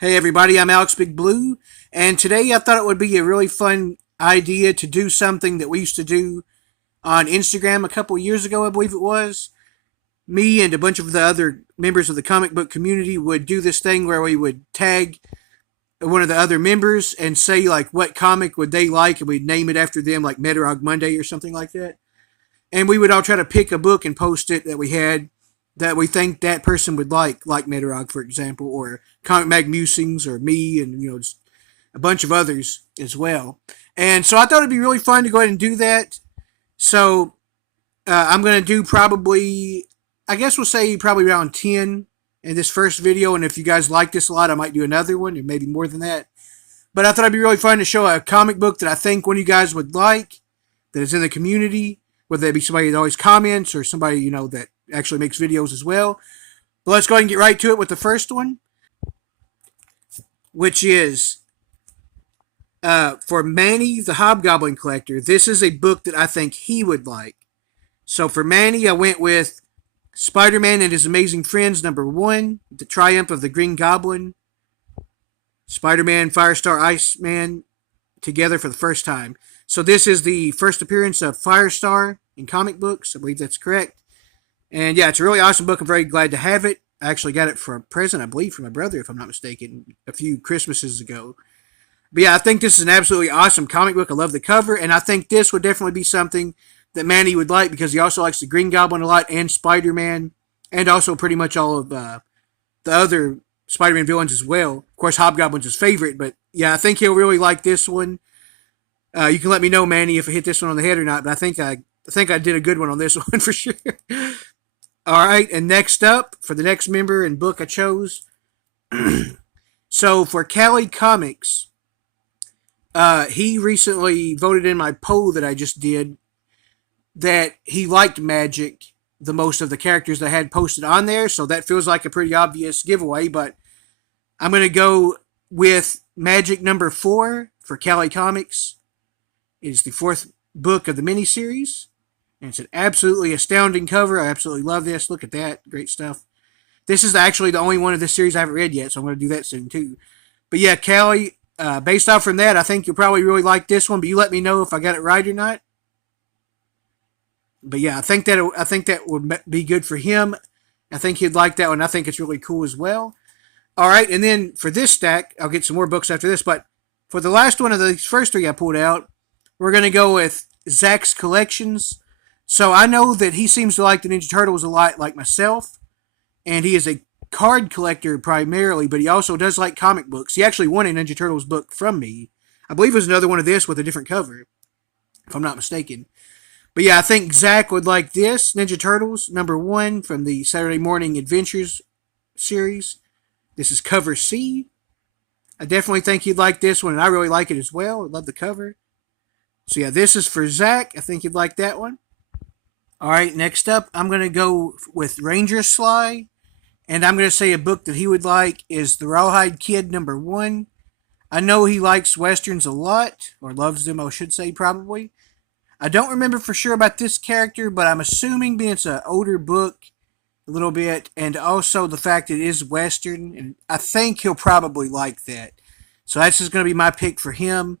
Hey everybody, I'm Alex Big Blue, and today I thought it would be a really fun idea to do something that we used to do on Instagram a couple years ago, I believe it was. Me and a bunch of the other members of the comic book community would do this thing where we would tag one of the other members and say like what comic would they like, and we'd name it after them, like Metarog Monday or something like that. And we would all try to pick a book and post it that we had that we think that person would like Metarog, for example, or Comic Mag Musings, or me, and just a bunch of others as well. And so I thought it'd be really fun to go ahead and do that. So I'm going to do probably, I guess we'll say probably around 10 in this first video. And if you guys like this a lot, I might do another one, and maybe more than that. But I thought it'd be really fun to show a comic book that I think one of you guys would like, that is in the community, whether it be somebody that always comments or somebody, that actually makes videos as well. But let's go ahead and get right to it with the first one, which is for Manny, the Hobgoblin Collector. This is a book that I think he would like. So for Manny, I went with Spider-Man and His Amazing Friends, #1, The Triumph of the Green Goblin. Spider-Man, Firestar, Iceman together for the first time. So this is the first appearance of Firestar in comic books. I believe that's correct. And yeah, it's a really awesome book. I'm very glad to have it. I actually got it for a present, I believe, from my brother, if I'm not mistaken, a few Christmases ago. But yeah, I think this is an absolutely awesome comic book. I love the cover, and I think this would definitely be something that Manny would like, because he also likes the Green Goblin a lot, and Spider-Man, and also pretty much all of the other Spider-Man villains as well. Of course, Hobgoblin's his favorite, but yeah, I think he'll really like this one. You can let me know, Manny, if I hit this one on the head or not, but I think I did a good one on this one for sure. All right, and next up, for the next member and book I chose, so for Cali Comics, he recently voted in my poll that I just did that he liked Magic the most of the characters that I had posted on there, so that feels like a pretty obvious giveaway, but I'm going to go with Magic #4 for Cali Comics. It is the 4th book of the miniseries, and it's an absolutely astounding cover. I absolutely love this. Look at that. Great stuff. This is actually the only one of this series I haven't read yet, so I'm going to do that soon too. But yeah, Cali, based off from that, I think you'll probably really like this one, but you let me know if I got it right or not. But yeah, I think that would be good for him. I think he'd like that one. I think it's really cool as well. All right, and then for this stack, I'll get some more books after this, but for the last one of the first 3 I pulled out, we're going to go with Zach's Collections. So I know that he seems to like the Ninja Turtles a lot, like myself, and he is a card collector primarily, but he also does like comic books. He actually won a Ninja Turtles book from me. I believe it was another one of this with a different cover, if I'm not mistaken. But yeah, I think Zach would like this, Ninja Turtles, #1 from the Saturday Morning Adventures series. This is cover C. I definitely think he'd like this one, and I really like it as well. I love the cover. So yeah, this is for Zach. I think you'd like that one. All right, next up, I'm going to go with Ranger Sly. And I'm going to say a book that he would like is The Rawhide Kid #1. I know he likes Westerns a lot, or loves them, I should say, probably. I don't remember for sure about this character, but I'm assuming being it's an older book a little bit, and also the fact that it is Western, and I think he'll probably like that. So that's just going to be my pick for him.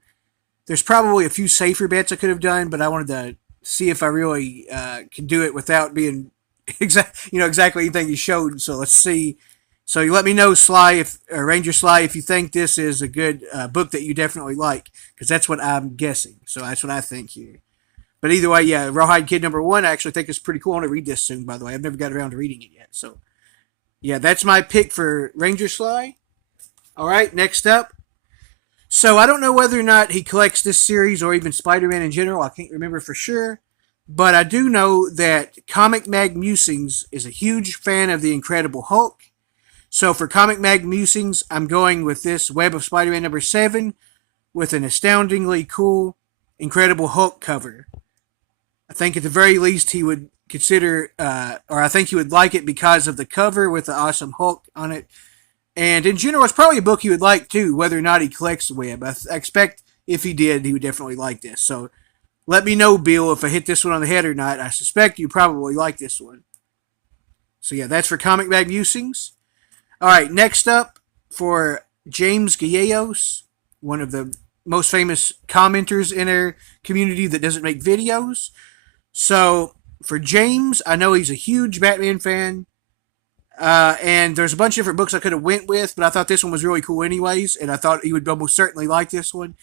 There's probably a few safer bets I could have done, but I wanted to see if I really can do it without being exactly anything you showed. So let's see. So you let me know, Ranger Sly, if you think this is a good book that you definitely like, because that's what I'm guessing. So that's what I think here. But either way, yeah, Rawhide Kid #1, I actually think it's pretty cool. I want to read this soon, by the way. I've never got around to reading it yet. So yeah, that's my pick for Ranger Sly. All right, next up. So I don't know whether or not he collects this series or even Spider-Man in general. I can't remember for sure. But I do know that Comic Mag Musings is a huge fan of the Incredible Hulk. So for Comic Mag Musings, I'm going with this Web of Spider-Man #7 with an astoundingly cool Incredible Hulk cover. I think at the very least he would consider, or I think he would like it because of the cover with the awesome Hulk on it. And in general, it's probably a book he would like too, whether or not he collects the Web. I expect if he did, he would definitely like this. So let me know, Bill, if I hit this one on the head or not. I suspect you probably like this one. So yeah, that's for Comic Mag Musings. All right, next up for James Gallegos, one of the most famous commenters in our community that doesn't make videos. So for James, I know he's a huge Batman fan. And there's a bunch of different books I could have went with, but I thought this one was really cool anyways, and I thought he would almost certainly like this one.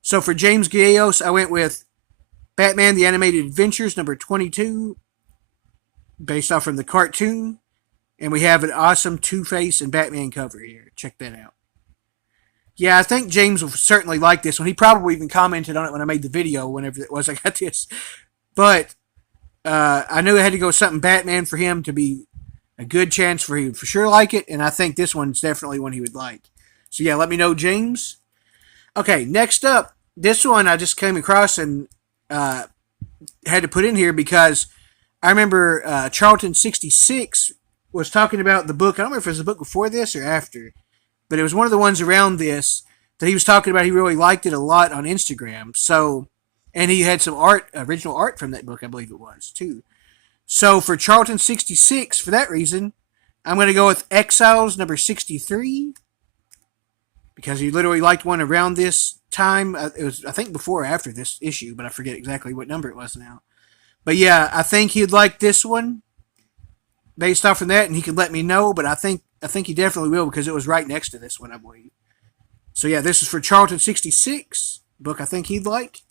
So for James Gallegos, I went with Batman the Animated Adventures number 22, based off from the cartoon. And we have an awesome Two-Face and Batman cover here. Check that out. Yeah, I think James will certainly like this one. He probably even commented on it when I made the video, whenever it was I got this. But I knew I had to go with something Batman for him to be a good chance for he would for sure like it, and I think this one's definitely one he would like. So yeah, let me know, James. Okay, next up, this one I just came across and had to put in here because I remember Charlton66 was talking about the book. I don't remember if it was the book before this or after, but it was one of the ones around this that he was talking about. He really liked it a lot on Instagram. So, and he had some art, original art from that book, I believe it was, too. So for Charlton66, for that reason, I'm going to go with Exiles number 63, because he literally liked one around this time. It was, I think, before or after this issue, but I forget exactly what number it was now. But yeah, I think he'd like this one based off of that, and he could let me know, but I think he definitely will because it was right next to this one, I believe. So yeah, this is for Charlton66, book I think he'd like.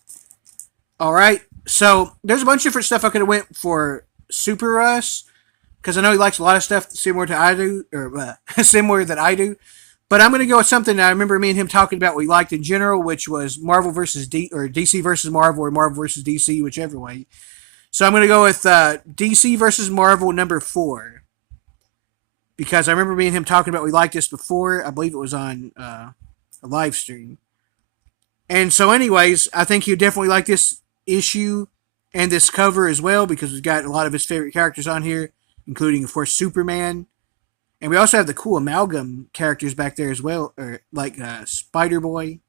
All right, so there's a bunch of different stuff I could have went for Super Russ, because I know he likes a lot of stuff similar to I do, or similar that I do. But I'm going to go with something that I remember me and him talking about what we liked in general, which was Marvel versus or DC versus Marvel, or Marvel versus DC, whichever way. So I'm going to go with DC versus Marvel number 4, because I remember me and him talking about we liked this before. I believe it was on a live stream. And so, anyways, I think he'd definitely like this issue and this cover as well, because we've got a lot of his favorite characters on here, including, of course, Superman. And we also have the cool amalgam characters back there as well, or like Spider-Boy.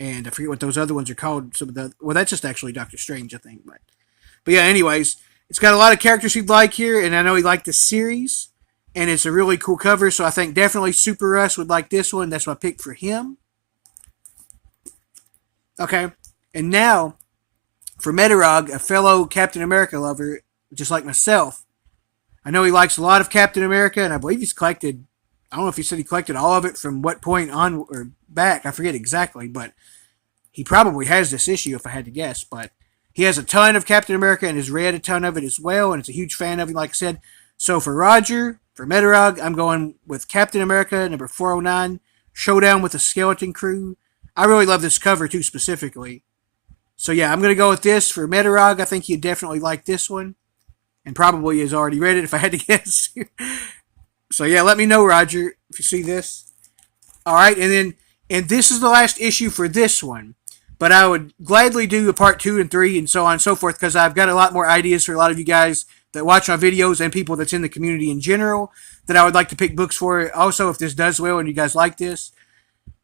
And I forget what those other ones are called. Some of the, well, that's just actually Doctor Strange, I think. But yeah, anyways, it's got a lot of characters he'd like here, and I know he liked this series. And it's a really cool cover, so I think definitely Super Russ would like this one. That's my pick for him. Okay, and now for Metarog, a fellow Captain America lover, just like myself. I know he likes a lot of Captain America, and I believe he's collected, I don't know if he said he collected all of it from what point on or back, I forget exactly, but he probably has this issue if I had to guess, but he has a ton of Captain America and has read a ton of it as well, and it's a huge fan of it, like I said. So for Roger, for Metarog, I'm going with Captain America number 409, Showdown with the Skeleton Crew. I really love this cover too, specifically. So yeah, I'm going to go with this for Metarog. I think he'd definitely like this one, and probably has already read it if I had to guess. So yeah, let me know, Roger, if you see this. All right, and this is the last issue for this one, but I would gladly do a part 2 and 3 and so on and so forth, because I've got a lot more ideas for a lot of you guys that watch my videos and people that's in the community in general that I would like to pick books for. Also, if this does well and you guys like this,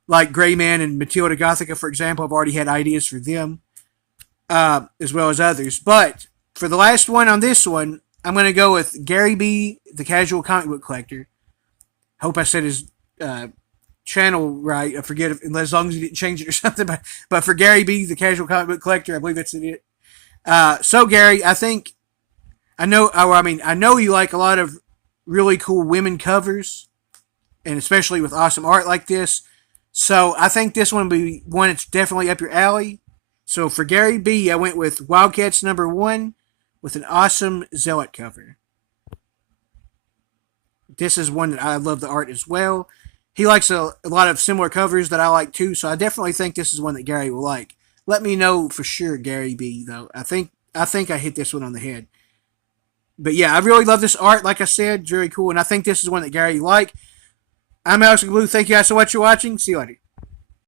like Gray Man and Matilda Gothica, for example, I've already had ideas for them, as well as others. But for the last one on this one, I'm going to go with Gary B., the Casual Comic Book Collector. Hope I said his channel right. I forget if, as long as he didn't change it or something. But for Gary B., the Casual Comic Book Collector, I believe that's it. So Gary, I know you like a lot of really cool women covers, and especially with awesome art like this. So I think this one will be one that's definitely up your alley. So for Gary B., I went with Wildcats number 1 with an awesome Zealot cover. This is one that I love the art as well. He likes a lot of similar covers that I like too, so I definitely think this is one that Gary will like. Let me know for sure, Gary B., though. I think I hit this one on the head. But yeah, I really love this art. Like I said, it's really cool, and I think this is one that Gary will like. I'm Alex Blue. Thank you guys so much for watching. See you later.